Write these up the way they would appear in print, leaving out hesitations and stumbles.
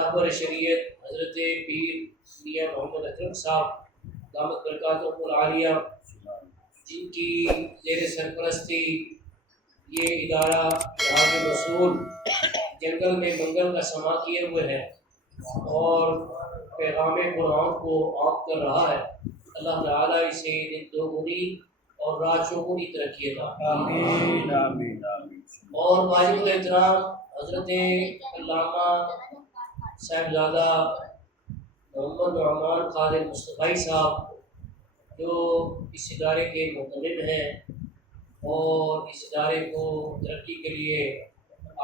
رہبر شریعت حضرت پیر میاں محمد اکرم صاحب دامت برکاتہ العالیہ، جن کی زیر سرپرستی یہ ادارہ راج رسول جنگل میں منگل کا سما کیے ہوئے ہے اور پیغام قرآن کو عام کر رہا ہے، اللہ تعالیٰ اسے دن دوگنی اور رات چوگنی ترقی عطا آمین آمین آمین۔ اور واجب الاحترام حضرت علامہ صاحبزادہ محمد نعمان خالد مصطفی صاحب جو اس ادارے کے متمم ہیں اور اس ادارے کو ترقی کے لیے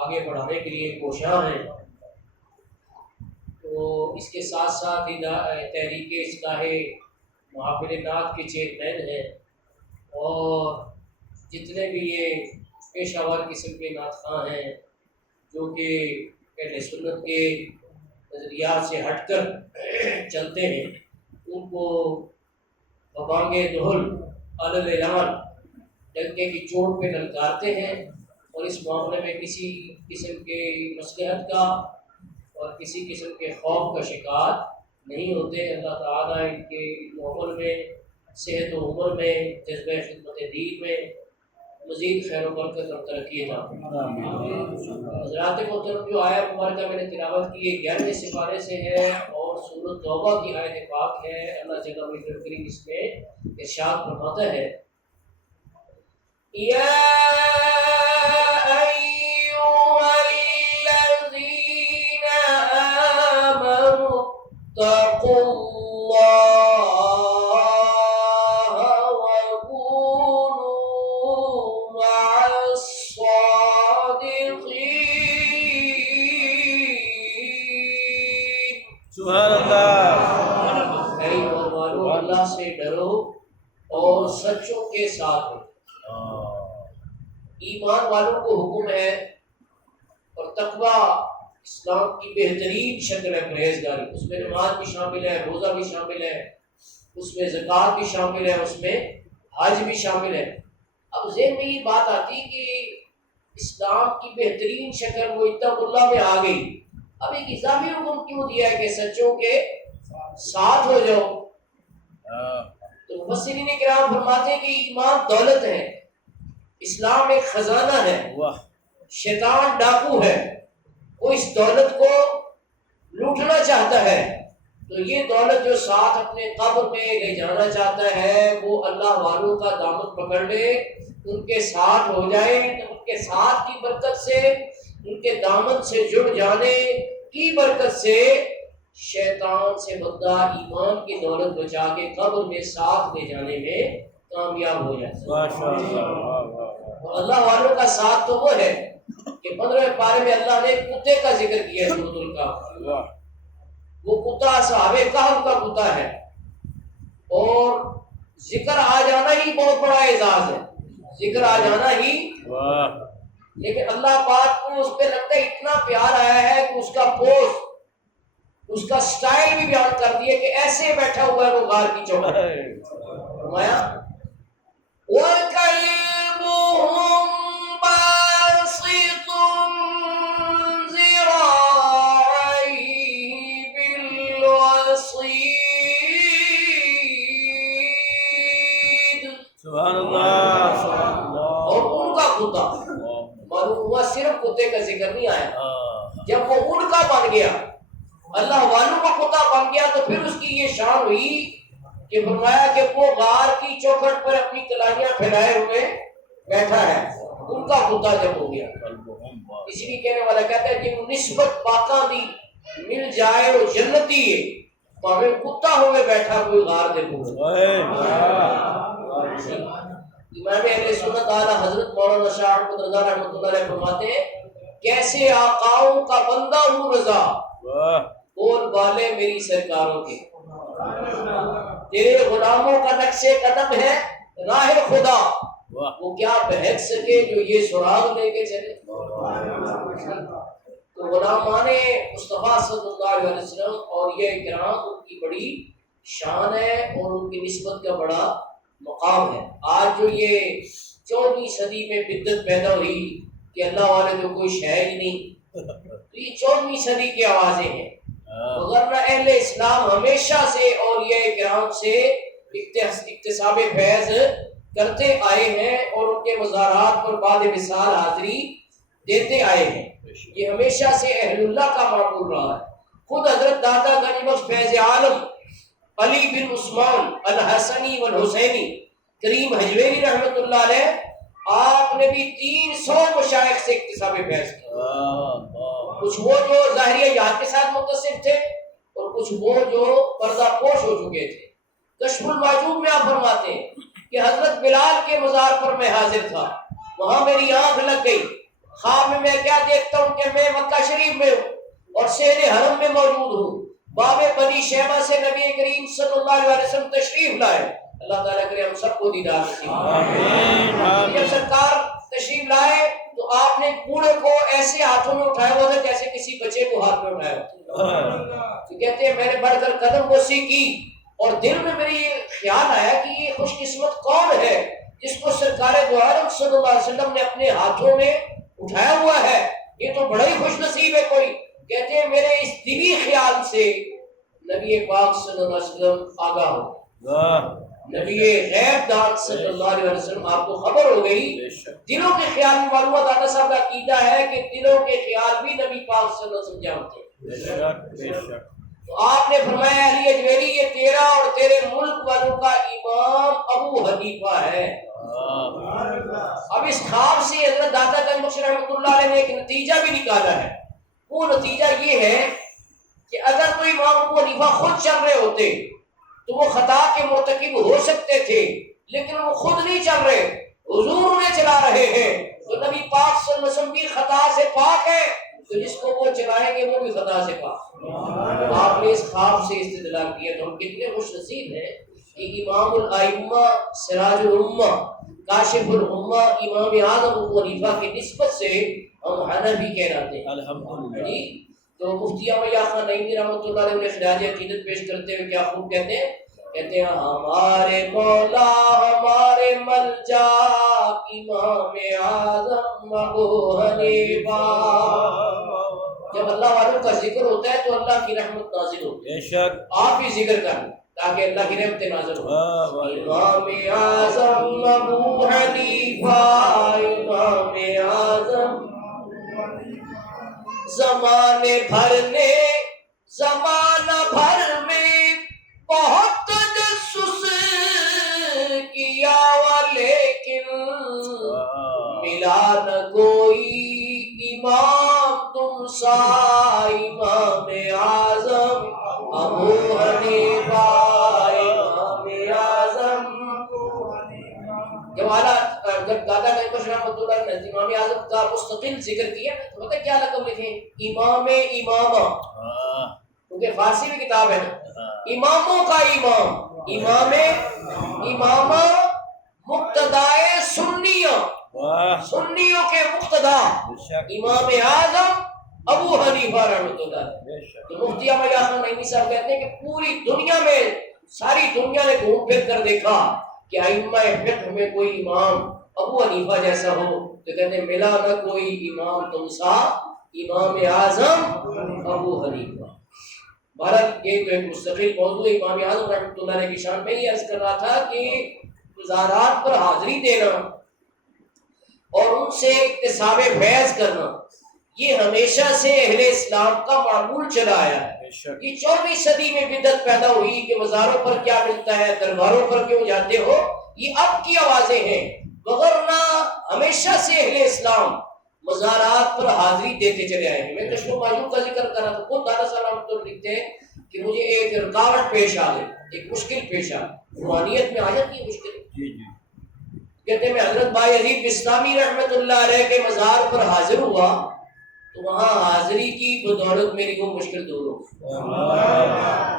آگے بڑھانے کے لیے کوشاں ہیں، تو اس کے ساتھ ساتھ تحریک اصلاح محافل نعت کے چیئرمین ہیں اور جتنے بھی یہ پیشہ ور قسم کے نعت خواں ہیں جو کہ اہل سنت کے نظریات سے ہٹ کر چلتے ہیں، ان کو ببانگ دہل اعلان ڈنکے کی چوٹ پہ للکارتے ہیں اور اس معاملے میں کسی قسم کے مصلحت کا اور کسی قسم کے خوف کا شکار نہیں ہوتے۔ اللہ تعالیٰ ان کے عمر میں، صحت و عمر میں، جذبہ خدمت دین میں مزید خیر و برکت اور ترقی عطا فرمائے۔ حضرات محترم، جو آیت مبارکہ میں نے تلاوت کی ہے 11ویں سپارے سے ہے اور سورۃ توبہ کی آیت پاک ہے۔ اللہ جل وعلا کریم اس میں ارشاد فرماتا ہے، یا ایھا الذین آمنوا اتقوا اللہ وکونوا مع الصادقین۔ سبحان اللہ۔ اے ایمان والو، اللہ سے ڈرو اور سچوں کے ساتھ ہو۔ ایمان والوں کو حکم ہے اور تقوی اسلام کی بہترین شکل ہے پرہیزگاری، اس میں نماز بھی شامل ہے، روزہ بھی شامل ہے، اس میں زکوٰۃ بھی شامل ہے، اس میں حج بھی شامل ہے۔ اب ذہن میں یہ بات آتی کہ اسلام کی بہترین شکل وہ اتقوا اللہ میں آ گئی، اب ایک اضافی حکم کیوں دیا ہے کہ سچوں کے ساتھ ہو جاؤ؟ تو مفسرین کرام فرماتے ہیں کہ ایمان دولت ہے، اسلام ایک خزانہ ہے، شیطان ڈاکو ہے، وہ اس دولت کو لوٹنا چاہتا ہے، تو یہ دولت جو ساتھ اپنے قبر میں لے جانا چاہتا ہے وہ اللہ والوں کا دامن پکڑ لے، ان کے ساتھ ہو جائے، تو ان کے ساتھ کی برکت سے، ان کے دامن سے جڑ جانے کی برکت سے شیطان سے بندہ ایمان کی دولت بچا کے قبر میں ساتھ لے جانے میں کامیاب ہو جاتا ہے۔ اور اللہ والوں کا ساتھ تو وہ ہے کہ 15ویں پارے میں اللہ نے کتے کا ذکر کیا ہے، سورۃ الکہف، وہ کتا صحابہ کہف کا کتا ہے، اور ذکر آ جانا ہی بہت بڑا اعزاز ہے، ذکر آ جانا ہی، لیکن اللہ پاک کو اس پہ لگتا ہے اتنا پیار آیا ہے کہ اس کا پوز، اس کا سٹائل بھی بیان کر دیے کہ ایسے بیٹھا ہوا ہے وہ غار کی چوکھٹ، فرمایا وَكَلْبُهُمْ بَاسِطٌ ذِرَاعَيْهِ بِالْوَصِيدِ۔ سبحان اللہ۔ اور ان کا کتا، معلوم ہوا صرف کتے کا ذکر نہیں آیا، جب وہ ان کا بن گیا، اللہ والوں کا کتا بن گیا، تو پھر اس کی یہ شان ہوئی کہ فرمایا کہ وہ غار کی چوکھٹ پر اپنی کلالیاں پھیلائے ہوئے بیٹھا ہے، ان کا کتا جب ہو گیا۔ اسی لیے کہنے والا کہتا ہے کہ نسبت پاکاں دی مل جائے وہ جنتی ہے، پاوے کتا ہوئے بیٹھا کوئی غار دے ہوئے۔ امام اہل سنت اعلیٰ حضرت مولانا شاہ احمد رضا رحمۃ اللہ علیہ فرماتے ہیں، کیسے آقاؤں کا بندہ ہوں رضا، بول بالے میری سرکاروں کے، تیرے غلاموں کا نقش قدم ہے راہ خدا، وہ کیا بہک سکے جو یہ سراغ لے کے چلے۔ تو غلامان مصطفیٰ صلی اللہ علیہ وسلم اور یہ کرام ان کی بڑی شان ہے اور ان کی نسبت کا بڑا مقام ہے۔ آج جو یہ 14ویں صدی میں بدعت پیدا ہوئی کہ اللہ والے جو کوئی شے ہی نہیں، تو یہ 14ویں صدی کی آوازیں ہیں، ورنہ اہل اسلام ہمیشہ سے اولیاء کرام سے اکتساب فیض کرتے آئے ہیں اور ان کے مزارات پر بعد مثال حاضری دیتے آئے ہیں. یہ ہمیشہ سے اہل اللہ کا معمول رہا ہے. خود حضرت داتا گنج بخش فیض عالم علی بن عثمان الحسنی والحسینی کریم حجویری رحمۃ اللہ علیہ، آپ نے بھی 300 مشائخ سے اکتساب فیض کیا. کچھ وہ جو ظاہریہ یاد کے ساتھ متصف تھے اور کچھ وہ جو پردہ پوش ہو چکے تھے. کشف المعجوب میں آپ فرماتے ہیں کہ حضرت بلال کے مزار پر میں حاضر تھا، وہاں میری آنکھ لگ گئی. خواب میں کیا دیکھتا ہوں کہ میں مکہ شریف میں ہوں اور شہر حرم میں موجود ہوں. باب بنی شیبہ سے نبی کریم صلی اللہ علیہ وسلم تشریف لائے. اللہ تعالیٰ کرے ہم سب کو دیدار نصیب. آمین. جب سرکار تشریف لائے تو آپ نے کوڑے کو ایسے ہاتھوں میں اٹھایا ہوا تھا جیسے کسی بچے کو ہاتھ میں اٹھایا ہوا. تو کہتے ہیں میں نے بڑھ کر قدم بوسی کی اور دل میں میری یہ خیال آیا کہ یہ خوش قسمت کون ہے جس کو سرکار دو عالم صلی اللہ علیہ وسلم نے اپنے ہاتھوں میں اٹھایا ہوا ہے. یہ تو بڑا ہی خوش نصیب ہے کوئی. کہتے ہیں میرے اس دلی خیال سے نبی پاک صلی اللہ علیہ وسلم آگاہ ہو گئے. نبی غیب دان صلی اللہ علیہ وسلم آپ کو خبر ہو گئی. دلوں کے خیال میں معلوم دادا صاحب کا عقیدہ ہے کہ دلوں کے خیال بھی نبی پاک صلی اللہ علیہ وسلم جانتے ہیں. تو آپ نے فرمایا علی اجمیری یہ تیرا اور تیرے ملک والوں کا امام ابو حنیفہ ہے. اب اس خواب سے حضرت داتا گنج بخش رحمۃ اللہ علیہ نے ایک نتیجہ بھی نکالا ہے. وہ نتیجہ یہ ہے کہ اگر کوئی امام ابو حنیفہ خود چل رہے ہوتے تو وہ خطا کے مرتکب ہو سکتے تھے، لیکن وہ خود نہیں چل رہے، حضور انہیں چلا رہے ہیں. تو نبی پاک صلی اللہ علیہ وسلم بھی خطا سے پاک ہے، تو جس کو وہ چلائیں گے وہ بھی خطا سے پاک. آپ نے اس خواب سے استدلال کیا. تو ہم کتنے خوش نصیب ہیں کہ امام الائمہ سراج الامہ کاشف الامہ امام اعظم ابو حنیفہ کی نسبت سے ہم حنفی کہلاتے ہیں. الحمدللہ. تو مفتی احمد خان نعیمی رحمۃ اللہ علیہ نے خراج عقیدت پیش کرتے ہوئے کیا خوب کہتے ہیں ہمارے مولا ہمارے ملجا امام اعظم ابو حنیفہ. جب اللہ والوں کا ذکر ہوتا ہے تو اللہ کی رحمت نازل ہوتی ہے. آپ بھی ذکر کریں تاکہ اللہ کی رحمت نازل ہو. امام اعظم ابو حنیفہ امام اعظم زمانے بھر میں بہت تجسس کیا لیکن ملا نہ کوئی امام تم سا امام اعظم ابو حنیفہ امام اعظم. جب دادا گنج بخش رحمۃ اللہ نے امام اعظم کا مستقل ذکر کیا تو پتہ کیا لقب لکھے؟ امام امامہ. کیونکہ فارسی میں کتاب ہے نا، اماموں کا امام، امام امامہ مقتدائے سنیوں، سنیوں کے مقتدا امام اعظم ابو حنیفہ رحمۃ اللہ. تو مفتی احمد خان نعیمی صاحب کہتے ہیں کہ پوری دنیا میں ساری دنیا نے گھوم پھر کر دیکھا کہ ائمہ فقہ میں کوئی امام ابو حنیفہ جیسا ہو، تو کہتے ہیں ملا نہ کوئی امام تم سا امام اعظم ابو حنیفہ. بہرحال یہ تو ایک مستقل موضوع ہے. امام اعظم رحمۃ اللہ علیہ کی شان میں یہ عرض کر رہا تھا کہ مزارات پر حاضری دینا اور ان سے اکتساب فیض کرنا یہ ہمیشہ سے اہل اسلام کا معمول چلا آیا ہے. یہ 14ویں صدی میں بدعت پیدا ہوئی کہ مزاروں پر کیا ملتا ہے، درباروں پر کیوں جاتے ہو، یہ اب کی آوازیں ہیں. وغیرہ ہمیشہ سے اہل اسلام مزارات پر حاضری دیتے چلے آئے ہیں. میں کشف المعجوب کا ذکر کر رہا تھا. خود دادا صاحب رحمۃ اللہ لکھتے ہیں کہ مجھے ایک رکاوٹ پیش آ گئی، ایک مشکل پیش آ گئی. روحانیت میں آ جاتی ہے مشکل. کہتے ہیں میں حضرت بایزید بستامی رحمۃ اللہ علیہ کے مزار پر حاضر ہوا تو وہاں حاضری کی بدولت میری وہ مشکل دور ہو.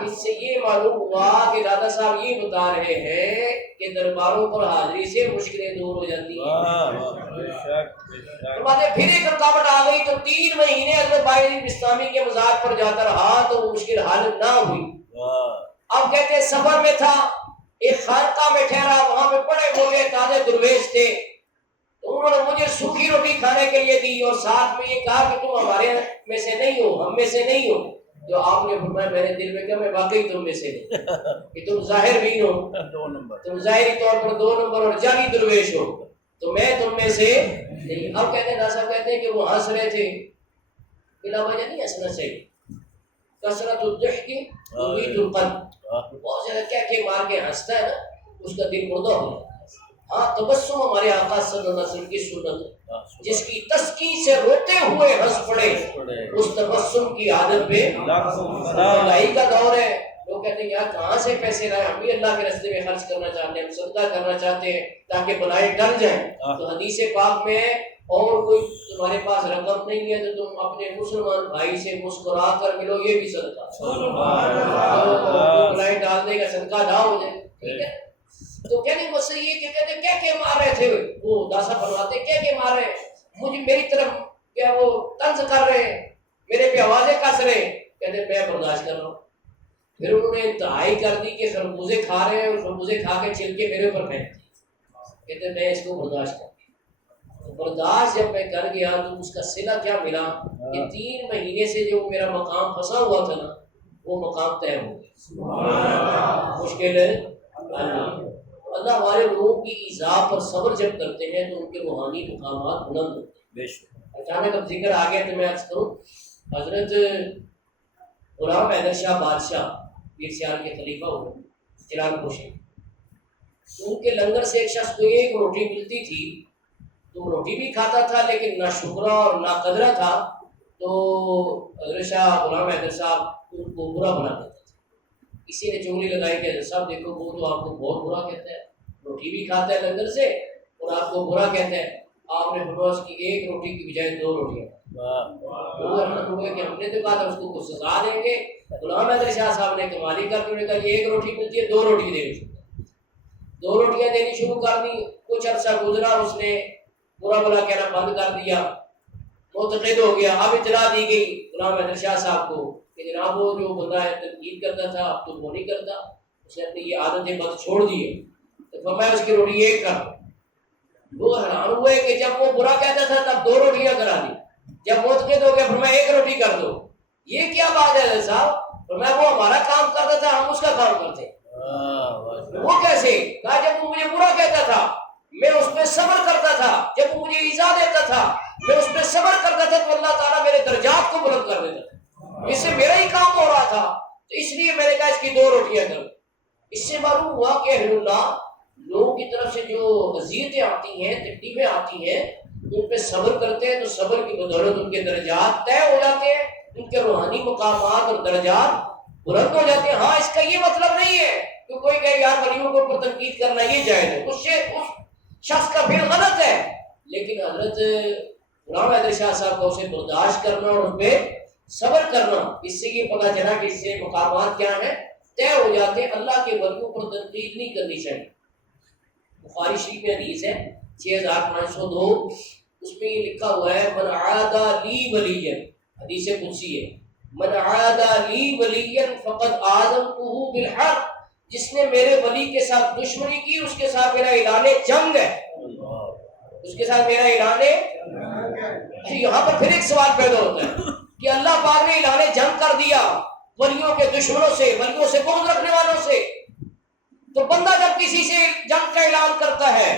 اس سے یہ معلوم ہوا کہ دادا صاحب یہ بتا رہے ہیں کہ درباروں پر حاضری سے مشکلیں دور ہو جاتی ہیں. پھر ایک رکاوٹ آ گئی تو 3 مہینے حضرت بایزید بستامی کے مزار پر جاتا رہا تو وہ مشکل حل نہ ہوئی. اب کہتے ہیں سفر میں تھا، ایک خانقاہ میں ٹھہرا، وہاں پہ بڑے موٹے تازے درویش تھے. انہوں نے مجھے سوکھی روٹی کھانے کے لیے دی اور ساتھ میں یہ کہا کہ تم ہمارے میں سے نہیں ہو، ہم میں سے نہیں ہو. جو آپ نے فرمایا میں نے دل میں کہا میں واقعی تم میں سے نہیں کہ تم ظاہر بھی ہو، 2 نمبر، تم ظاہری طور پر 2 نمبر اور جعلی درویش ہو، تو میں تم میں سے نہیں۔ اب کہتے ہیں صاحب کہتے ہیں کہ وہ ہنس رہے تھے، بلا وجہ نہیں ہنسنا چاہیے، کثرت الضحک تمیت القلب، بہت زیادہ کہہ کے مار کے ہنستا ہے نا اس کا دل مردہ ہو جاتا ہے۔ ہاں تبسم ہمارے آقا صلی اللہ علیہ وسلم کی سنت ہے، جس کی تسکین سے روتے ہوئے ہنس پڑے اس تبسم کی عادت پہ بھلائی کا دور ہے۔ لوگ کہتے ہیں یار کہاں سے پیسے لائے، ہم بھی اللہ کے راستے میں خرچ کرنا چاہتے ہیں، ہم صدقہ کرنا چاہتے ہیں تاکہ بلائیں ٹل جائیں۔ تو حدیث پاک میں اور کوئی تمہارے پاس رقم نہیں ہے تو تم اپنے مسلمان بھائی سے مسکرا کر ملو، یہ بھی صدقہ، تو بلائیں ڈالنے کا صدقہ نہ ہو جائے، ٹھیک ہے۔ تو کہنے کا مقصد یہ کہ کہتے کہہ کے مار رہے تھے وہ داسا فرماتے کہہ کے مار رہے ہیں، مجھے میری طرف کیا وہ طنز کر رہے ہیں، میرے پہ آوازیں کس رہے ہیں، کہتے میں برداشت کر رہا ہوں۔ پھر انہوں نے انتہائی کر دی کہ خربوزے کھا رہے ہیں اور خربوزے کھا کے چھل کے میرے اوپر پھینک دی، کہتے میں اس کو برداشت کر، برداشت جب میں کر گیا تو اس کا صلہ کیا ملا کہ 3 مہینے سے جو میرا مقام پھنسا ہوا تھا نا وہ مقام طے ہو گیا۔ مشکل ہے اللہ ہمارے لوگوں کی ایذا پر صبر جب کرتے ہیں تو ان کے روحانی مقامات بلند ہوتے ہیں۔ اچانک اب ذکر آ گیا تو میں عرض کروں، حضرت غلام حیدر شاہ بادشاہ پیر سیال کے خلیفہ ہوئے چراغ پوشی، ان کے لنگر سے ایک شخص کو 1 روٹی ملتی تھی تو روٹی بھی کھاتا تھا لیکن نہ شکرہ اور نہ قدرہ تھا، تو حضرت شاہ غلام حیدر صاحب ان کو برا بنا دیتے تھے۔ کسی نے چغلی لگائی کہ حضرت صاحب دیکھو وہ تو آپ کو بہت برا کہتا ہے، روٹی بھی کھاتا ہے لنگر سے اور آپ کو برا کہتا ہے۔ آپ نے فرمایا اس کی 1 روٹی کی بجائے 2 روٹیاں، وہ حیران ہوئے کہ ہم نے تو کہا تھا اس کو کچھ سزا دیں گے، غلام حیدر شاہ صاحب نے کمالی کر کے انہوں نے کہا یہ 1 روٹی ملتی ہے 2 روٹی دینی شروع کر، 2 روٹیاں دینی شروع کر دی۔ کچھ عرصہ گزرا، اس نے برا بلا کہنا بند کر دیا، معتقد ہو گیا۔ اب اطلاع دی گئی غلام حیدر شاہ صاحب کو کہ جناب وہ جو بندہ ہے تنقید کرتا تھا اب تو وہ نہیں کرتا، اس نے اپنی یہ عادتیں بد چھوڑ دی ہے، تو فرمایا اس کی روٹی 1 کر۔ وہ حیران ہوئے کہ جب وہ برا کہتا تھا تب 2 روٹیاں کرا دی، جب معتقد ہو گیا فرمایا 1 روٹی کر دو۔ یہ کیا بات ہے حضرت صاحب؟ فرمایا وہ ہمارا کام کرتا تھا ہم اس کا کام کرتے۔ وہ کیسے؟ کہا جب وہ مجھے برا کہتا تھا میں اس پہ صبر کرتا تھا، جب وہ مجھے ایذا دیتا تھا میں اس پہ صبر کرتا تھا تو اللہ تعالیٰ میرے درجات کو بلند کر دیتا تھا، اس سے میرا ہی کام ہو رہا تھا، تو اس لیے میں نے کہا اس کی 2 روٹیاں کرو۔ اس سے معلوم ہوا کہ اہل اللہ لوگوں کی طرف سے جو اذیتیں آتی ہیں تکلیفیں آتی ہیں ان پہ صبر کرتے ہیں تو صبر کی بدولت ان کے درجات طے ہو جاتے ہیں، ان کے روحانی مقامات اور درجات بلند ہو جاتے ہیں۔ ہاں اس کا یہ مطلب نہیں ہے کہ کوئی کہے یار ولیوں کو اوپر تنقید کرنا یہ جائز ہے، اس شخص کا پھر غلط ہے، لیکن حضرت غلام حیدر شاہ صاحب کو اسے برداشت کرنا اور اس پہ صبر کرنا، اس سے یہ پتہ چلا کہ اس سے مقامات کیا ہیں طے ہو جاتے ہیں۔ اللہ کے ولیوں پر تنقید نہیں کرنی چاہیے۔ بخاری شریف میں حدیث ہے 6502، اس میں یہ لکھا ہوا ہے من عادى لي وليا، حدیث قدسی ہے، من عادى لي وليا فقد آذنته بالحرب، جس نے میرے ولی کے ساتھ دشمنی کی اس کے ساتھ میرا اعلان جنگ ہے، اس کے ساتھ میرا اعلان۔ یہاں پر پھر ایک سوال پیدا ہوتا ہے کہ اللہ پاک نے اعلان جنگ کر دیا ولیوں کے دشمنوں سے، ولیوں سے بغض رکھنے والوں سے، تو بندہ جب کسی سے جنگ کا اعلان کرتا ہے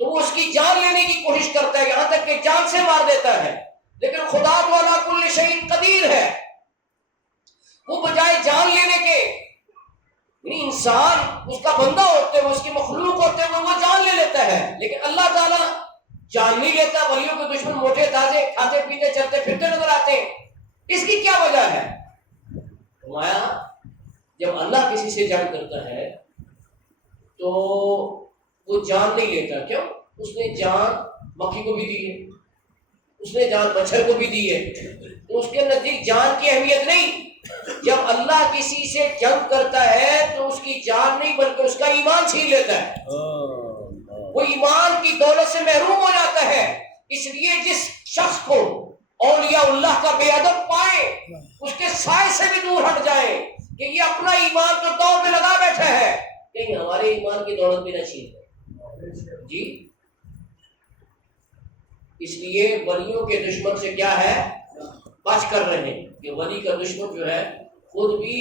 تو وہ اس کی جان لینے کی کوشش کرتا ہے، یہاں تک کہ جان سے مار دیتا ہے، لیکن خدا تو علی کل شیء قدیر ہے، وہ بجائے جان لینے کے، یعنی انسان اس کا بندہ ہوتے ہوئے اس کی مخلوق ہوتے ہوئے وہ جان لے لیتا ہے، لیکن اللہ تعالیٰ جان نہیں لیتا۔ ولیوں کے دشمن موٹے تازے کھاتے پیتے چلتے پھرتے نظر آتے ہیں، اس کی کیا وجہ ہے؟ فرمایا جب اللہ کسی سے جنگ کرتا ہے تو وہ جان نہیں لیتا، کیوں؟ اس نے جان مکھی کو بھی دی ہے، اس نے جان مچھر کو بھی دی ہے، تو اس کے نزدیک جان کی اہمیت نہیں۔ جب اللہ کسی سے جنگ کرتا ہے تو اس کی جان نہیں بلکہ اس کا ایمان چھین لیتا ہے، وہ ایمان کی دولت سے محروم ہو جاتا ہے۔ اس لیے جس شخص کو اولیاء اللہ کا بے ادب پائے اس کے سائے سے بھی دور ہٹ جائیں کہ یہ اپنا ایمان تو دوڑ میں لگا بیٹھا ہے، کہیں ہمارے ایمان کی دولت بھی نہ چھین لے جی۔ اس لیے ولیوں کے دشمن سے کیا ہے؟ بچ کر رہے کہ ولی کا دشمن جو ہے خود بھی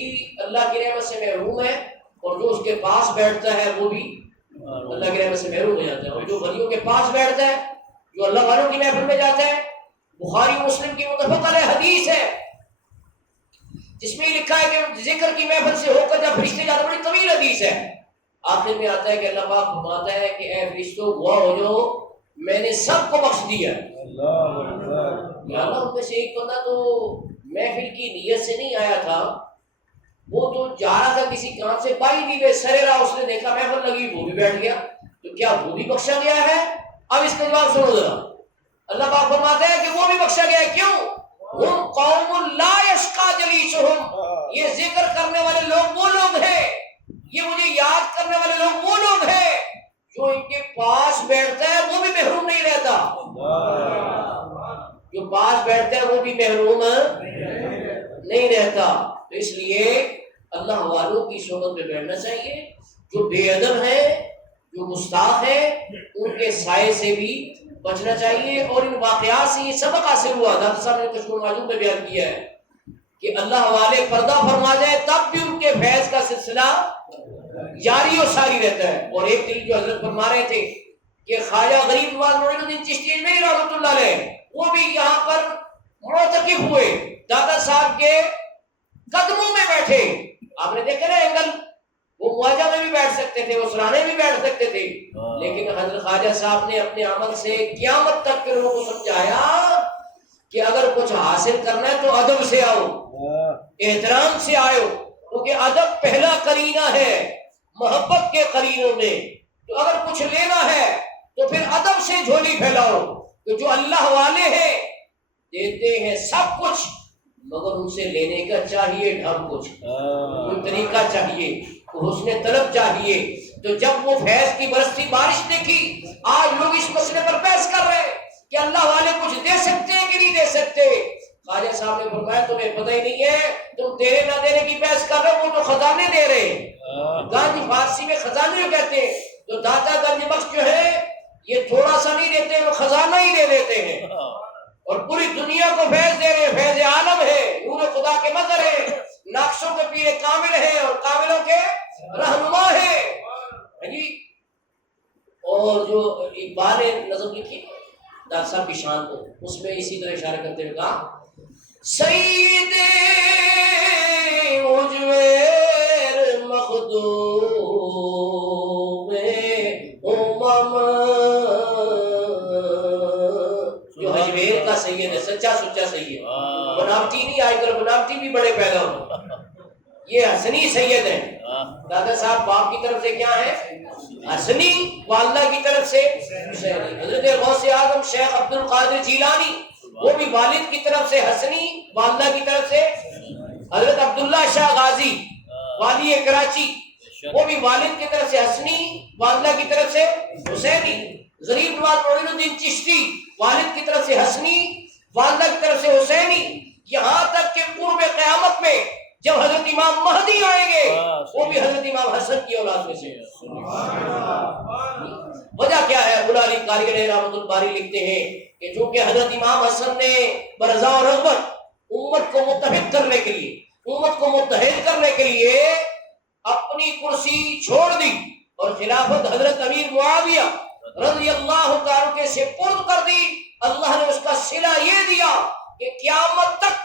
اللہ کی رحمت سے محروم ہے اور جو اس کے پاس بیٹھتا ہے وہ بھی اللہ کی رحمت سے محروم ہو جاتا ہے. اور جو ولیوں کے پاس بیٹھتا ہے جو اللہ والوں کی محفل میں جاتا ہے بخاری مسلم کی متفق علیہ حدیث ہے جس میں لکھا ہے کہ ذکر کی محفل سے ہو کر جب فرشتے جاتے ہیں, بڑی طویل حدیث ہے, آخر میں آتا ہے کہ اللہ پاک فرماتا ہے کہ اے فرشتوں گواہ ہو جاؤ میں نے سب کو بخش دیا. یا اللہ ان میں سے ایک بندہ تو محفل کی نیت سے نہیں آیا تھا, وہ تو جا رہا تھا کسی کام سے, بائی بھی گئے سرے رہا, اس نے دیکھا محفل لگی وہ بھی بیٹھ گیا, تو کیا وہ بھی بخشا گیا ہے؟ اب اس کا جواب سنو ذرا. اللہ پاک فرماتے ہیں کہ وہ بھی بخشا گیا ہے. کیوں؟ ہم قوم لا یشقی جلیسہم, یہ ذکر کرنے والے لوگ وہ لوگ ہیں, یہ مجھے یاد کرنے والے لوگ وہ لوگ ہیں جو ان کے پاس بیٹھتا ہے وہ بھی محروم نہیں رہتا. جو پاس بیٹھتا ہے وہ بھی محروم نہیں رہتا. تو اس لیے اللہ والوں کی صحبت میں بیٹھنا چاہیے. جو بے ادب ہے جو گستاخ ہے ان کے سائے سے بھی بچنا چاہیے. اور ان واقعات سے یہ سبق حاصل ہوا, دادا صاحب نے کشمیر معلوم میں بیان کیا ہے کہ اللہ والے پردہ فرما جائے تب بھی ان کے فیض کا سلسلہ جاری و ساری رہتا ہے. اور ایک دن جو حضرت فرما رہے تھے کہ خواجہ غریب نواز معین الدین چشتی میں رحمۃ اللہ علیہ وہ بھی یہاں پر معتکف ہوئے, دادا صاحب کے قدموں میں بیٹھے. آپ نے دیکھا نا اینگل, وہ مواجہ میں بھی بیٹھ سکتے تھے, وہ سرانے میں بھی بیٹھ سکتے تھے, لیکن حضرت خواجہ صاحب نے اپنے عمل سے قیامت تک کے لوگوں کو سمجھایا کہ اگر کچھ حاصل کرنا ہے تو ادب سے آؤ, احترام سے آؤ, کیونکہ ادب پہلا قرینہ ہے محبت کے قرینوں میں. تو اگر کچھ لینا ہے تو پھر ادب سے جھولی پھیلاؤ. تو جو اللہ والے ہیں دیتے ہیں سب کچھ, مگر ان سے لینے کا چاہیے ڈھنگ, کچھ کوئی طریقہ چاہیے, حسن طلب چاہیے. تو جب وہ فیض کی برستی بارش دیکھی, آج لوگ اس مسئلے پر بحث کر رہے ہیں کہ اللہ والے کچھ دے سکتے ہیں کہ نہیں دے سکتے. خواجہ صاحب نے فرمایا تمہیں پتہ ہی نہیں ہے, تم دینے نہ دینے کی بحث کر رہے ہو, وہ تو خزانے دے رہے ہیں. گنج فارسی میں خزانے کہتے ہیں. تو داتا گنج بخش جو ہے یہ تھوڑا سا نہیں دیتے, وہ خزانہ ہی دے دیتے ہیں اور پوری دنیا کو فیض دے رہے ہیں. فیض عالم ہے, نور خدا کے مظہر ہے, ناقصوں کے پیر کامل ہے اور کاملوں کے رہنما ہے جی. اور جو اقبال نے نظم لکھی ڈاکٹر صاحب کی شان کو, اس میں اسی طرح اشارہ کرتے ہوئے کہا سید اجویر مخدوم امم, جو اجمیر کا سید ہے, سچا سچا سید, بناوٹی نہیں. آج کل بناوٹی بھی بڑے پیدا ہو, یہ حسنی سید ہیں. دادا صاحب باپ کی طرف سے کیا ہے حسنی, والدہ کی طرف سے حسینی. حضرت غوث اعظم شیخ عبد القادر جیلانی وہ بھی والد کی طرف سے حسنی, والدہ کی طرف سے. حضرت عبداللہ شاہ غازی والی کراچی وہ بھی والد کی طرف سے حسنی, والدہ کی طرف سے حسینی. غریب نواز معین الدین چشتی والد کی طرف سے حسنی, والدہ کی طرف سے حسینی. یہاں تک کہ قرب قیامت میں جب حضرت امام مہدی آئیں گے وہ بھی حضرت امام حسن کی اولاد میں سے. وجہ کیا ہے؟ غلالی قاری علیہ رحمۃ الباری لکھتے ہیں کہ چونکہ حضرت امام حسن نے برضا و رغبت امت کو متحد کرنے کے لیے اپنی کرسی چھوڑ دی اور خلافت حضرت امیر معاویہ رضی اللہ تعالیٰ کے سپرد کر دی. اللہ نے اس کا صلہ یہ دیا کہ قیامت تک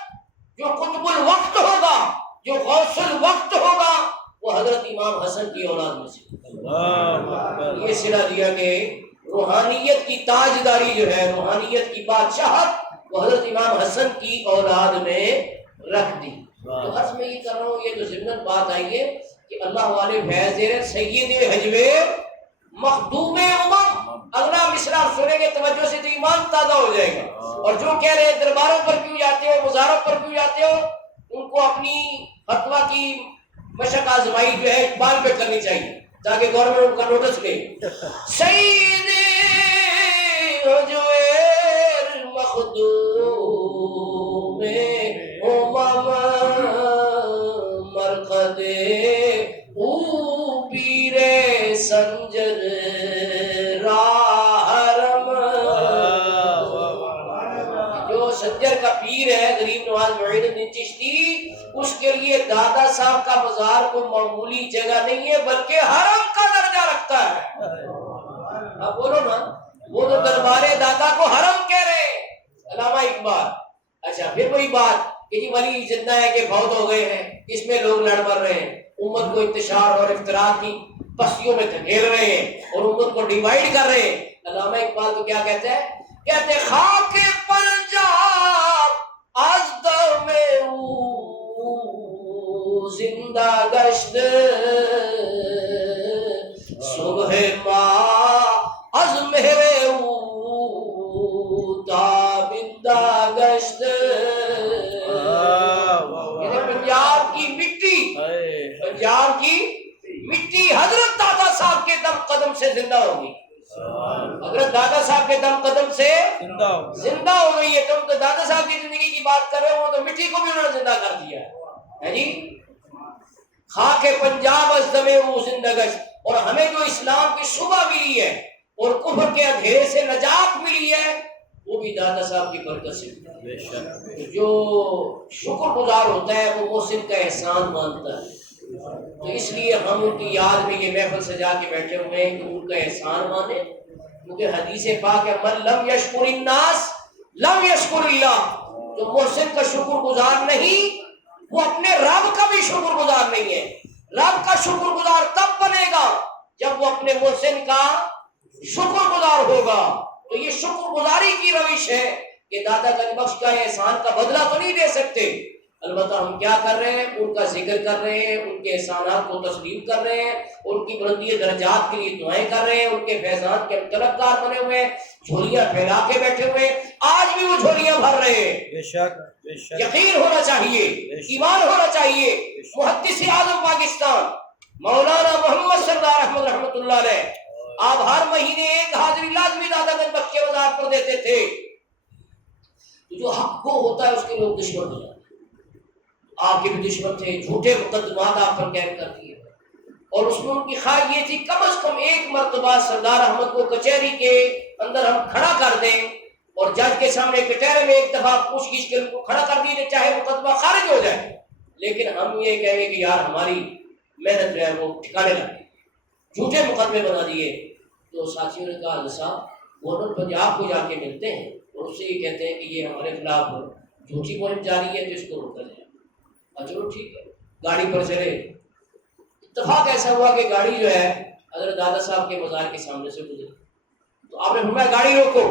جو قطب الوقت ہوگا, جو غوث الوقت ہوگا, وہ حضرت امام حسن کی اولاد میں سے. یہ صلہ دیا کہ روحانیت کی تاجداری جو ہے, روحانیت کی بادشاہت وہ حضرت امام حسن کی اولاد میں رکھ دی. تو عرض میں یہ کر رہا ہوں, یہ جو ضمن بات آئی ہے کہ اللہ والے فیض دے رہے سید حجب مخدوم امم. اگلا مصرع سنیں گے توجہ سے تو ایمان تازہ ہو جائے گا. اور جو کہہ رہے ہیں درباروں پر کیوں جاتے ہو, مزاروں پر کیوں جاتے ہو, ان کو اپنی فتویٰ کی مشق آزمائی جو ہے اقبال پہ کرنی چاہیے تاکہ گورنمنٹ ان کا نوٹس لے. سید حجویر مخدوم امم مرقد او پیر سنجر راہرم. جو سنجر کا پیر ہے غریب نواز اس کے لیے دادا صاحب کا مزار کو معمولی جگہ نہیں ہے بلکہ حرم کا درجہ رکھتا ہے. اب بولو نا, وہ تو دربار دادا کو حرم کہہ رہے ہیں علامہ اقبال. اچھا پھر وہی بات کہ جی ولی زندہ ہے کہ فوت ہو گئے ہیں, اس میں لوگ لڑ مر رہے ہیں, امت کو انتشار اور افتراق کی پستیوں میں دھکیل رہے ہیں اور امت کو ڈیوائیڈ کر رہے ہیں. علامہ اقبال تو کیا کہتے ہیں, کہتے خاک پنجاب از دم او زندہ گشت صبح ماہ از مہر او تابندہ گشت. پنجاب کی مٹی, پنجاب کی مٹی حضرت دادا صاحب کے دم قدم سے زندہ ہوگی. حضرت دادا صاحب کے دم قدم سے زندہ ہو گئی ہے. تم تو دادا صاحب کی زندگی کی بات کر رہے ہو, تو مٹی کو بھی انہوں نے زندہ کر دیا ہے جی. خاک پنجاب از دم او زندہ گشت. اور ہمیں جو اسلام کی صبح ملی ہے اور کفر کے اندھیرے سے نجات ملی ہے وہ بھی دادا صاحب کی برکت سے. جو شکر گزار ہوتا ہے وہ محسن کا احسان مانتا ہے. تو اس لیے ہم ان کی یاد میں یہ محفل سجا کے بیٹھے ہوئے ہیں کہ ان کا احسان مانیں, کیونکہ حدیث پاک ہے من لم یشکر الناس لم یشکر اللہ. جو محسن کا شکر گزار نہیں وہ اپنے رب کا بھی شکر گزار نہیں ہے. رب کا شکر گزار تب بنے گا جب وہ اپنے محسن کا شکر گزار ہوگا. تو یہ شکر گزاری کی روش ہے کہ دادا گنج بخش کا احسان کا بدلہ تو نہیں دے سکتے, البتہ ہم کیا کر رہے ہیں, ان کا ذکر کر رہے ہیں, ان کے احسانات کو تسلیم کر رہے ہیں, ان کی بلندی درجات کے لیے دعائیں کر رہے ہیں, ان کے فیضان کے طلبگار بنے ہوئے ہیں, جھولیاں پھیلا کے بیٹھے ہوئے ہیں. آج بھی وہ جھولیاں بھر رہے ہیں. بے شک بے شک. یقین ہونا چاہیے, ایمان ہونا چاہیے. محدث اعظم پاکستان مولانا محمد سردار احمد رحمۃ اللہ علیہ, آپ ہر مہینے ایک حاضری لازمی دادا گنج بخش کے مزار پر دیتے تھے. جو حق کو ہوتا ہے اس کے لوگ دشمن ہو جاتے ہیں. آپ کے بھی دشمن تھے, جھوٹے مقدمات آپ پر قائم کر دیے, اور اس میں ان کی خواہش یہ تھی کم از کم ایک مرتبہ سردار احمد کو کچہری کے اندر ہم کھڑا کر دیں اور جج کے سامنے کٹہرے میں ایک دفعہ پوچھ گچھ کے ان کو کھڑا کر دیجیے چاہے مقدمہ خارج ہو جائے. لیکن ہم یہ کہیں گے کہ یار ہماری محنت جو ہے وہ ٹھکانے لگ گئی, جھوٹے مقدمے بنا دیے. تو ساتھیوں نے کہا صاحب گورنر پنجاب کو جا کے ملتے ہیں اور اس سے یہ کہتے ہیں کہ یہ ہمارے خلاف جھوٹی مہم جاری ہے تو اس کو روکا جائے. چلو ٹھیک ہے, گاڑی پر چلے. اتفاق ایسا ہوا کہ گاڑی جو ہے حضرت دادا صاحب کے مزار کے سامنے سے گزری, تو آپ نے فرمایا گاڑی روکو.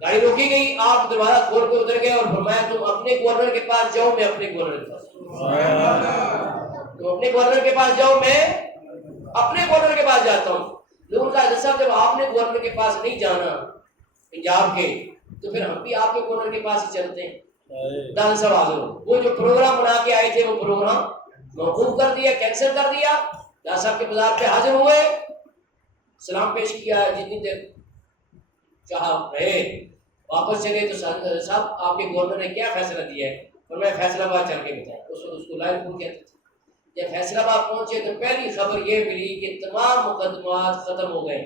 گاڑی روکی گئی, آپ دروازہ کھول کے اتر گئے اور فرمایا تم اپنے گورنر کے پاس جاؤ, میں اپنے گورنر کے پاس تم اپنے گورنر کے پاس جاؤ, میں اپنے گورنر کے پاس جاتا ہوں. لوگوں کا حضرت صاحب جب آپ نے گورنر کے پاس نہیں جانا پنجاب کے تو پھر ہم بھی آپ کے گورنر کے پاس ہی چلتے ہیں. دادا صاحب حاضر ہو, وہ جو پروگرام بنا کے آئے تھے وہ پروگرام موقوف کر دیا, کینسل کر دیا. دادا صاحب کے بازار پہ حاضر ہوئے, سلام پیش کیا, جتنی دیر چاہا رہے, واپس چلے. تو صاحب آپ کے گورنر نے کیا فیصلہ دیا ہے, اور میں فیصلہ آباد چل کے بتایا. اس کو لائن پور کہتے تھے. جب فیصلہ آباد پہنچے تو پہلی خبر یہ ملی کہ تمام مقدمات ختم ہو گئے.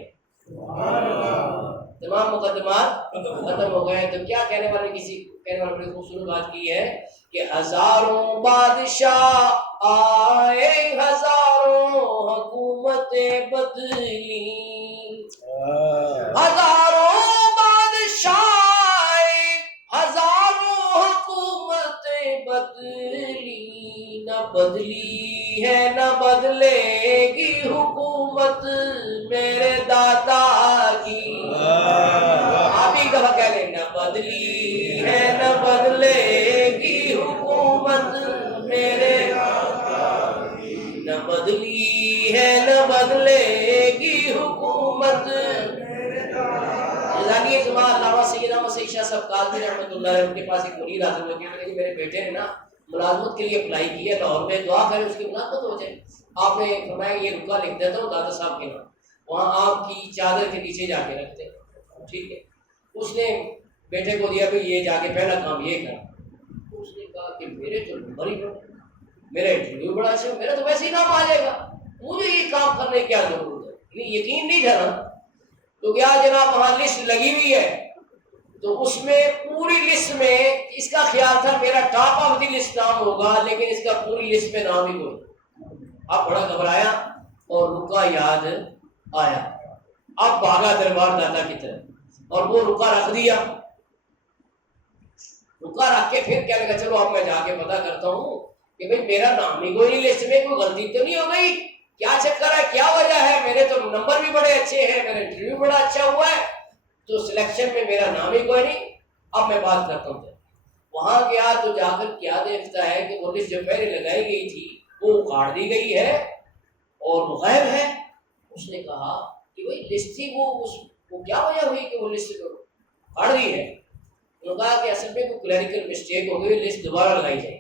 تمام مقدمات ختم ہو گئے. تو کیا کہنے والے, کسی کہنے والے نے خوبصورت بات کی ہے کہ ہزاروں بادشاہ آئے, ہزاروں حکومتیں بدلی, ہزاروں بادشاہ آئے, ہزاروں حکومتیں بدلی, نہ بدلی ہے نہ بدلے گی حکومت میرے دادا کی. آپ ایک دفعہ کہہ لیں, نہ بدلی ہے نہ بدلے گی حکومت میرے دادا کی, نہ بدلی ہے نہ بدلے گی حکومت میرے دادا کی. علامہ سید احمد سعید شاہ صاحب قاضی رحمۃ اللہ علیہ, ان کے پاس ایک مرید حاضر ہو گیا کہ میرے بیٹے نے نا ملازمت کے لیے اپلائی کی ہے لاہور میں, دعا کریں اس کی ملازمت ہو جائے. آپ نے فرمایا یہ رکا لکھ دیتا ہوں دادا صاحب کے نام, وہاں آپ کی چادر کے نیچے جا کے رکھتے ہیں, ٹھیک ہے. اس نے بیٹے کو دیا کہ یہ جا کے پہلا کام یہ کرا. اس نے کہا کہ میرے تو بڑی میرا انٹرویو بڑا اچھا, میرا تو ویسے ہی کام آ جائے گا, مجھے یہ کام کرنے کی کیا ضرورت ہے. یقین نہیں تھا نا, تو کیا جناب وہاں لسٹ لگی ہوئی ہے, تو اس میں پوری لسٹ میں اس کا خیال تھا میرا ٹاپ آف دی لسٹ نام ہوگا، لیکن اس کا پوری لسٹ میں نام ہی کوئی۔ اب بڑا گھبرایا اور رکا یاد آیا، اب بھاگا دربار دادا کی طرف اور وہ رکا رکھ دیا۔ رکا رکھ کے پھر کیا لگا چلو اب میں جا کے پتا کرتا ہوں کہ بھئی میرا نام ہی کوئی نہیں لسٹ میں، کوئی غلطی تو نہیں ہو گئی، کیا چکر ہے، کیا وجہ ہے، میرے تو نمبر بھی بڑے اچھے ہیں، میرا انٹرویو بڑا اچھا ہوا ہے، تو سلیکشن میں میرا نام ہی کوئی نہیں۔ اب میں بات کرتا ہوں، وہاں گیا تو جا کر کیا دیکھتا ہے کہ وہ لسٹ جو پہلے لگائی گئی تھی وہ کاٹ دی گئی ہے اور وہ غائب ہے۔ اس نے کہا کہ بھئی لسٹ تھی وہ کیا وجہ ہوئی کہ وہ لسٹ کاٹ دی ہے؟ انہوں نے کہا کہ اصل میں کوئی کلیریکل مسٹیک ہو گئی، لسٹ دوبارہ لگائی جائے۔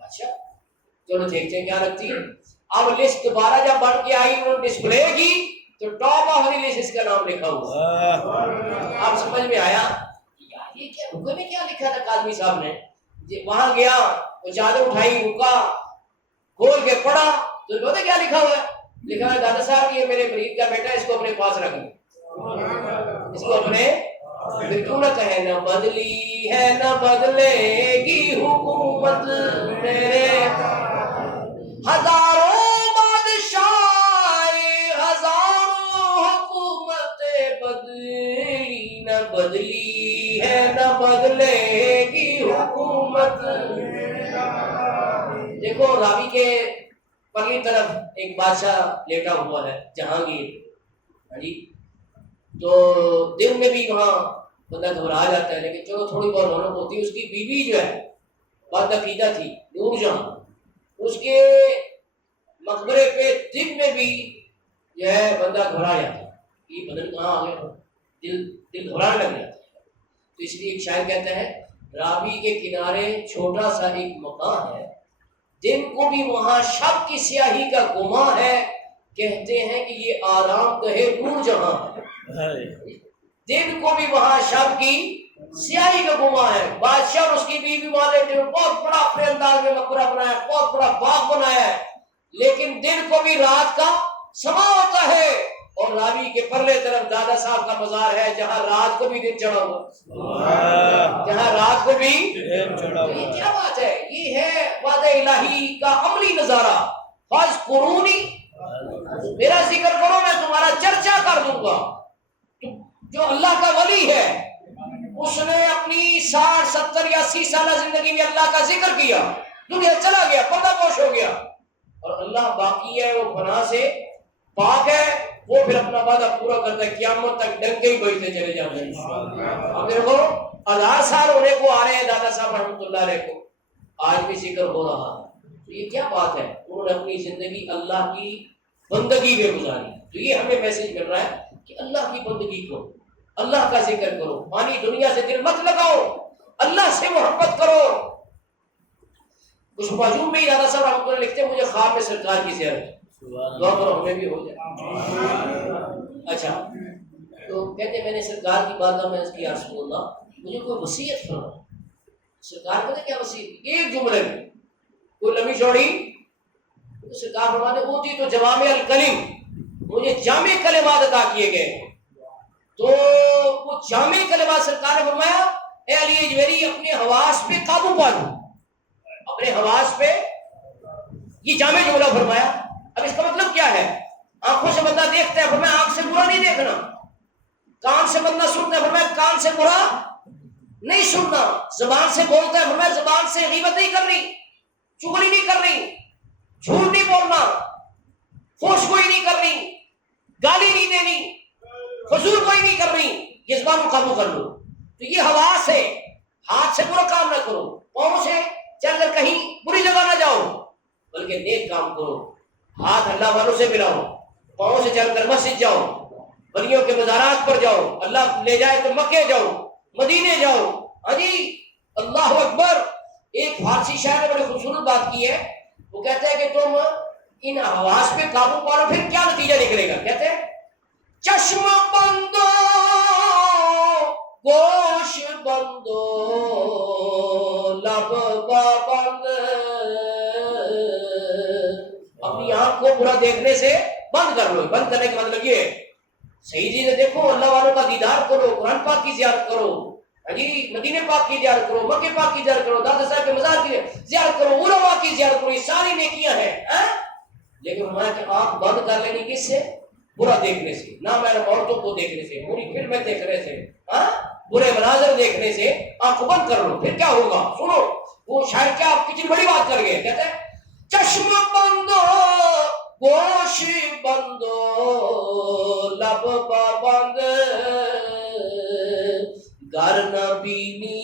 اچھا چلو دیکھتے ہیں کیا لگتی ہے۔ اب لسٹ دوبارہ جب بن کے آئی، انہوں نے ڈسپلے کی تو ٹاپ آف دی لسٹ اس کا نام لکھا ہوا۔ اب سمجھ میں آیا یار یہ کیا، رکے میں کیا لکھا تھا کاظمی صاحب نے؟ وہاں گیا، وہ چادر اٹھائی، رکا، کھول کے پڑھا تو پتہ کیا لکھا ہوا ہے؟ لکھا ہے دادا صاحب یہ میرے مرید کا بیٹا ہے، اس کو اپنے پاس رکھ لیں، اس کو اپنے حکومت ہے نہ بدلی ہے نہ بدلے گی حکومت، میرے ہزاروں بادشاہ ہزاروں حکومت بدلی نہ بدلی ہے نہ بدلے گی حکومت۔ دیکھو راوی کے پرلی طرف ایک بادشاہ لیٹا ہوا ہے جہانگیر جی، تو دل میں بھی وہاں بندہ گھبرا جاتا ہے، لیکن چلو تھوڑی بہت رونق ہوتی ہے۔ اس کی بیوی جو ہے بد عقیدہ تھی، نور جہاں، اس کے مقبرے پہ دل میں بھی جو ہے بندہ گھبرا جاتا ہے، یہ بدن کہاں آ گیا، دل گھبرانے لگ جاتا ہے۔ تو اس لیے ایک شاعر کہتا ہے راوی کے کنارے چھوٹا سا ایک مکان ہے، دن کو بھی وہاں شب کی سیاہی کا گماں ہے، کہتے ہیں کہ یہ آرام گاہ نور جہاں ہے، دن کو بھی وہاں شب کی سیاہی کا گماں ہے۔ بادشاہ اور اس کی بیوی والے نے بہت بڑا اپنے انداز میں مقبرہ بنایا، بہت بڑا باغ بنایا ہے، لیکن دن کو بھی رات کا سما ہوتا ہے، اور راوی کے پرلے طرف دادا صاحب کا مزار ہے جہاں رات کو بھی دن چڑھا ہوا، جہاں رات کو بھی دن چڑھا ہوا۔ یہ کیا بات ہے، یہ ہے وعدہ الہی کا عملی نظارہ۔ فاذکرونی، میرا ذکر کرو میں تمہارا چرچا کر دوں گا۔ جو اللہ کا ولی ہے اس نے اپنی 60 70 یا 80 سالہ زندگی میں اللہ کا ذکر کیا، دنیا چلا گیا، پردہ پوش ہو گیا، اور اللہ باقی ہے، وہ گناہ سے پاک ہے، وہ پھر اپنا وعدہ پورا کرتا ہے، قیامت تک ڈنکے ہی بجتے چلے جاتے ہیں۔ اب دیکھو 1000 سال ہونے کو آ رہے ہیں دادا صاحب رحمۃ اللہ علیہ کو، آج بھی ذکر ہو رہا ہے، تو یہ کیا بات ہے، انہوں نے اپنی زندگی اللہ کی بندگی میں گزاری۔ تو یہ ہمیں میسج مل رہا ہے کہ اللہ کی بندگی کرو، اللہ کا ذکر کرو، پانی دنیا سے دل مت لگاؤ، اللہ سے محبت کرو۔ کچھ معجوم میں ہی دادا صاحب رحمۃ اللہ لکھتے ہیں مجھے خواب میں سرکار کی زیارت، دعا کرو ہمیں بھی ہو جائے۔ اچھا تو کہتے ہیں میں نے سرکار کی بارگاہ میں عرض کیا رسول اللہ مجھے کوئی وصیت فرمائیں۔ سرکار کو کیا وصیت، ایک جملے میں، کوئی لمبی چوڑی، تو سرکار فرماتے اوتی تو جوامع الکلم، مجھے جامع کلمات عطا کیے گئے۔ تو وہ جامع کلمات سرکار نے فرمایا اے علی اجمیری اپنے حواس پہ قابو پا لو، اپنے حواس پہ، یہ جامع جملہ فرمایا۔ اب اس کا مطلب کیا ہے، آنکھوں سے بندہ دیکھتا ہے فرمایا آنکھ سے برا نہیں دیکھنا، کان سے بندہ سنتا ہے فرمایا کان سے برا نہیں سننا، زبان سے بولتا ہے فرمایا زبان سے غیبت نہیں کرنی، چغلی نہیں کرنی، جھوٹ نہیں بولنا، فحش گوئی نہیں کرنی، گالی نہیں دینی، فضول کوئی نہیں کرنی، یہ زبان کو قابو کر لو۔ تو یہ حواس ہے، ہاتھ سے برا کام نہ کرو، پاؤں سے چل کر کہیں بری جگہ نہ جاؤ، بلکہ نیک کام کرو، ہاتھ اللہ والوں سے ملاؤ، پاؤں سے چل کر مسجد جاؤ، ولیوں کے مزارات پر جاؤ، اللہ لے جائے تو مکے جاؤ، مدینے جاؤ، ہاں جی اللہ اکبر۔ ایک فارسی شاعر نے بڑی خوبصورت بات کی ہے، وہ کہتا ہے کہ تم ان حواس پہ قابو پا لو پھر کیا نتیجہ نکلے گا، کہتے ہیں چشم بندو گوش بندو لب پابند، اپنی آنکھ کو برا دیکھنے سے بند کر لو۔ بند کرنے کا مطلب یہ ہے صحیح چیزیں دیکھو، اللہ والوں کا دیدار کرو، قرآن پاک کی زیارت کرو، ہاں جی مدینے پاک کی زیارت کرو، مکے پاک کی زیارت کرو، دادا صاحب کے مزار کی زیارت کرو، علماء کی زیارت کرو، یہ ساری نیکیاں ہیں ہاں؟ لیکن ہمارا کہ آنکھ بند کر لینی کس سے؟ برا دیکھنے سے، نامحرم عورتوں کو دیکھنے سے، بری فلمیں دیکھنے سے، ہاں برے مناظر دیکھنے سے آنکھ بند کر لو، پھر کیا ہوگا سنو، وہ شاعر کیا کتنی بڑی بات کر گئے، کہتے ہیں چشم بندو گوش بندو لب پابند گر نہ بینی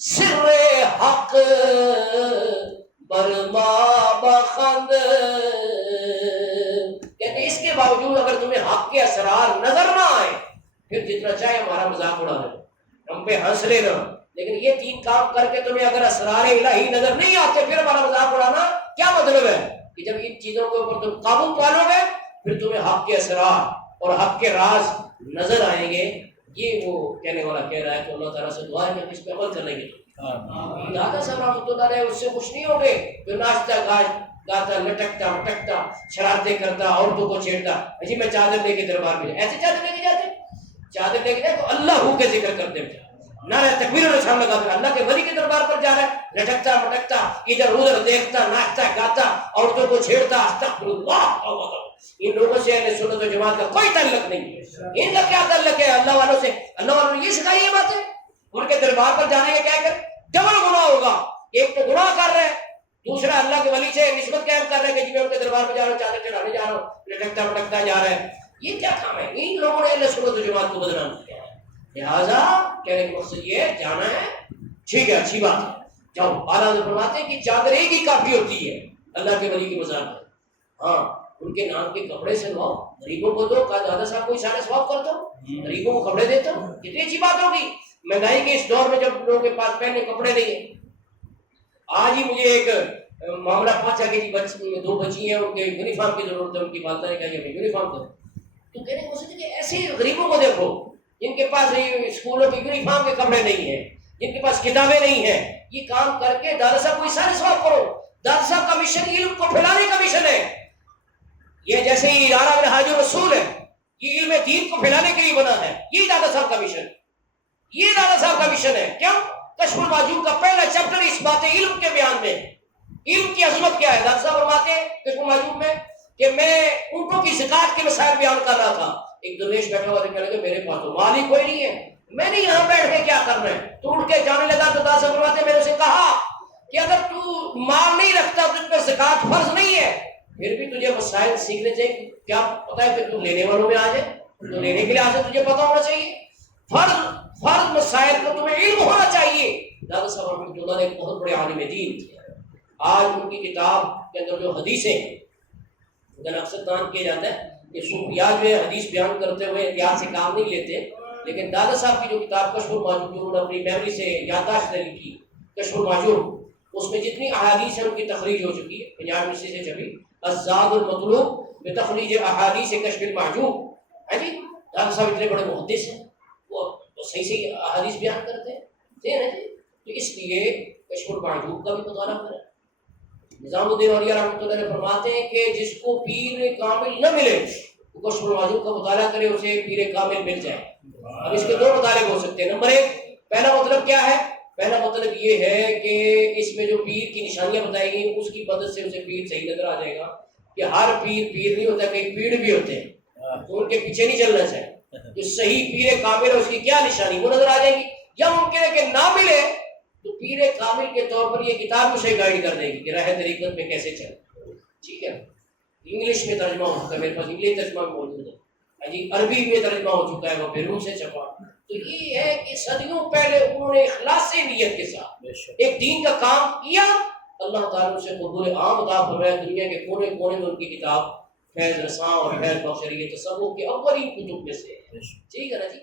سر حق برما بخند، کہتے اس کے باوجود اگر تمہیں حق کے اسرار نظر نہ آئے پھر جتنا چاہے ہمارا مذاق اڑا لے، ہم پہ ہنس لینا، لیکن یہ تین کام کر کے تمہیں اگر اسرار الہی نظر نہیں آتے پھر ہمارا مذاق اڑانا کیا مطلب ہے؟ کہ جب ان چیزوں کے اوپر تم قابو پالو گے پھر تمہیں حق کے اسرار اور حق کے راز نظر آئیں گے۔ یہ وہ کہنے والا کہہ رہا ہے تو اللہ تعالیٰ سے دعا ہے کہ اس پہ عمل کریں گے۔ دادا صاحب رحمۃ اللہ علیہ اس سے خوش نہیں ہو گئے جو ناچتا گاتا لٹکتا مٹکتا شرارتیں کرتا عورتوں کو چھیڑتا، جی میں چادر لے کے دربار میں، ایسے چادر لے کے جاتے، چادر لے کے جائے تو اللہ ہو کے ذکر کرتے ہیں، نعرہ تکبیر و نشان لگا کر اللہ کے ولی کے دربار پر جا رہا ہے، لٹکتا مٹکتا ادھر ادھر دیکھتا ناچتا گاتا عورتوں کو چھیڑتا، استغفر اللہ۔ ان لوگوں سے اہل سنت و جماعت کا کوئی تعلق نہیں ہے، ان کا کیا تعلق ہے اللہ والوں سے؟ اللہ والوں نے یہ سکھائی یہ باتیں، ان کے دربار پر جانے کے کیا کر ڈبل گناہ ہوگا، ایک تو گناہ کر رہے ہیں، دوسرا اللہ کے ولی سے نسبت قائم کر رہے ہیں کہ جی میں ان کے دربار پہ جا رہا ہوں، چادر چڑھانے جا رہا ہوں، لٹکتا مٹکتا جا رہا ہے، یہ کیا کام ہے؟ ان لوگوں نے اہل سنت و جماعت کو بدنام کیا ہے، لہٰذا کہنے کا مقصد یہ ہے جانا ہے ٹھیک ہے اچھی بات ہے جاؤ۔ اعلیٰ حضرت فرماتے ہیں کہ چادر ایک ہی کافی ہوتی ہے اللہ کے ولی کی مزار میں، ہاں ان کے نام کے کپڑے سلواؤ، غریبوں کو دو، کہا دادا صاحب کو اشارہ ثواب کرتا ہوں، غریبوں کو کپڑے دیتا ہوں، کتنی اچھی بات ہوگی۔ مہنگائی کے اس دور میں جب لوگوں کے پاس پہننے کپڑے نہیں ہیں، آج ہی مجھے ایک معاملہ پہنچا کہ جی دو بچی ہیں ان کے یونیفارم کی ضرورت ہے، ان کی والدہ نے کہا کہ یونیفارم دو، تو کہنے کو سوچے کہ ایسے غریبوں کو دیکھو جن کے پاس اسکولوں کے یونیفارم کے کپڑے نہیں ہیں، جن کے پاس کتابیں نہیں ہیں، یہ کام کر کے دادا صاحب کو اشارہ ثواب کرو۔ دادا صاحب کا مشن علم کو پھیلانے کا مشن ہے، یہ جیسے ہی ادارہ منہاج الرسول ہے یہ علم دین کو پھیلانے کے لیے بنا ہے، یہ دادا صاحب کا مشن، یہ دادا صاحب کا مشن ہے۔ کیوں؟ کشف المحجوب کا پہلا چیپٹر اس بات علم کے بیان میں، علم کی عظمت کیا ہے۔ دادا صاحب فرماتے ہیں کشف المحجوب میں کہ میں اونٹوں کی زکات کے مسائل بیان کر رہا تھا، ایک درویش بیٹھا ہوا کہنے لگا میرے پاس تو مال ہی کوئی نہیں ہے، میں نے یہاں بیٹھ کے کیا کرنا ہے، تو اٹھ کے جانے لگا۔ تو دادا صاحب فرماتے ہیں میں نے اسے کہا کہ اگر تو مال نہیں رکھتا تجھ پر زکات فرض نہیں ہے، پھر بھی تجھے مسائل سیکھنے چاہیے، کیا پتا ہے کہ تو لینے والوں میں آ جائے، تو لینے کے لیے آ جائے تجھے پتا ہونا چاہیے، فرض مسائل کو تمہیں علم ہونا چاہیے۔ دادا صاحب رحمۃ اللہ ایک بہت بڑے عالم دین تھے، آج ان کی کتاب کے اندر جو حدیثیں اکثر بیان کیا جاتا ہے کہ صوفیاء جو ہے حدیث بیان کرتے ہوئے احتیاط سے کام نہیں لیتے، لیکن دادا صاحب کی جو کتاب کشف المحجوب جو انہوں نے اپنی میموری سے یادداشت نے لکھی کشف المحجوب، اس میں جتنی احادیث ہیں ان کی تخریج ہو چکی ہے، پنجاب یونیورسٹی سے چھپی الزاد المطلوب بتخریج احادیث کشف المحجوب ہے جی۔ دادا صاحب اتنے بڑے محدث ہیں، وہ صحیح صحیح احادیث بیان کرتے ہیں، صحیح ہے جی۔ تو اس لیے کشف المحجوب کا بھی مطالعہ کریں۔ نظام الدین اولیاء رحمۃ اللہ علیہ فرماتے ہیں کہ جس کو پیر کامل نہ ملے وہ کشف المحجوب کا مطالعہ کرے، اسے پیر کامل مل جائے۔ اب اس کے دو مطالب ہو سکتے ہیں۔ نمبر ایک، پہلا مطلب کیا ہے؟ پہلا مطلب یہ ہے کہ اس میں جو پیر کی نشانیاں بتائی گئی اس کی مدد سے اسے پیر صحیح نظر آ جائے گا کہ ہر پیر پیر نہیں ہوتا، کئی پیڑ بھی ہوتے ہیں تو ان کے پیچھے نہیں چلنا چاہیے، جو صحیح پیر کامل ہے اس کی کیا نشانی وہ نظر آ جائے گی، یا ممکن ہے کہ نہ ملے تو پیر کامل کے طور پر یہ کتاب اسے گائیڈ کر دے گی کہ راہ طریقت میں کیسے چلے، ٹھیک ہے۔ انگلش میں ترجمہ ہو چکا ہے، میرے پاس انگلش ترجمہ موجود ہے جی، عربی میں ترجمہ ہو چکا ہے، وہ بیرون سے چھپا۔ تو یہ ہے کہ صدیوں پہلے انہوں نے اخلاص نیت کے ساتھ ایک دین کا کام کیا، اللہ تعالیٰ سے قبول عام عطا فرمایا، دنیا کے کونے کونے میں ان کی کتاب فیض رساں اور فیض بخش یہ تصوف کے اولین کتب میں سے، ٹھیک ہے نا جی۔